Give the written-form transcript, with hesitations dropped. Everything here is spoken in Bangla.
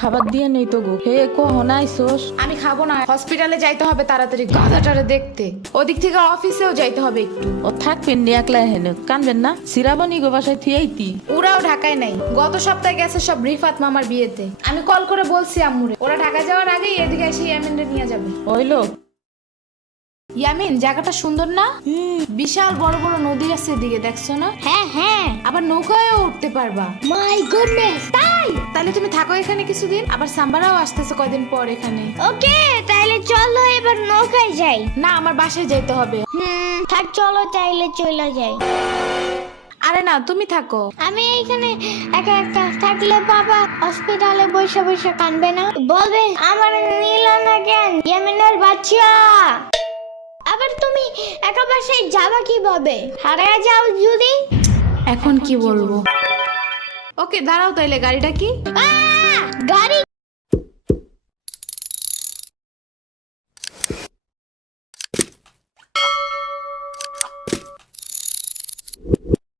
খাবার দিয়ে নেই তো গো। হে কখন আইসোস? আমি খাবো না, হসপিটালে যাইতে হবে তাড়াতাড়ি গাধাটারে দেখতে। ওদিক থেকে অফিসেও যাইতে হবে একটু। ও থাকবেন নি একলা হেনে কানবেন না? সিরাবনি গো বাসায় থিয়েইতি। ওরাও ঢাকায় নাই, গত সপ্তাহে গেছে সব রিফাত মামার বিয়েতে। আমি কল করে বলছি আম্মুরে, ওরা ঢাকা যাওয়ার আগেই এদিকে এসে ইয়ামিনরে নিয়ে যাবে। ওইলো ইয়ামিন, জায়গাটা সুন্দর না? বিশাল বড় বড় নদী আছে এদিকে, দেখছো না? হ্যাঁ হ্যাঁ, আবার নৌকায়ও উঠতে পারবা। মাই গুডনেস, তাই? তাহলে তুমি থাকো এখানে কিছুদিন, আবার সাম্বারাও আসতেছে কয়দিন পর এখানে। ওকে, তাহলে চলো এবার নৌকায় যাই। না, আমার বাসায় যাইতে হবে। থাক, চলো তাইলে চলে যাই। আরে না, তুমি থাকো। আমি এইখানে একা একা থাকলে বাবা হসপিটালে বসে বসে কানবে না? বলবে আমার নিল না কেন ইয়ামিনের বাচ্চা। আবার তুমি একা বাসায় যাবা কিভাবে? হারিয়ে যাও যদি। এখন কি বলবো? ওকে দাঁড়াও, তাইলে গাড়িটা কি? গাড়ি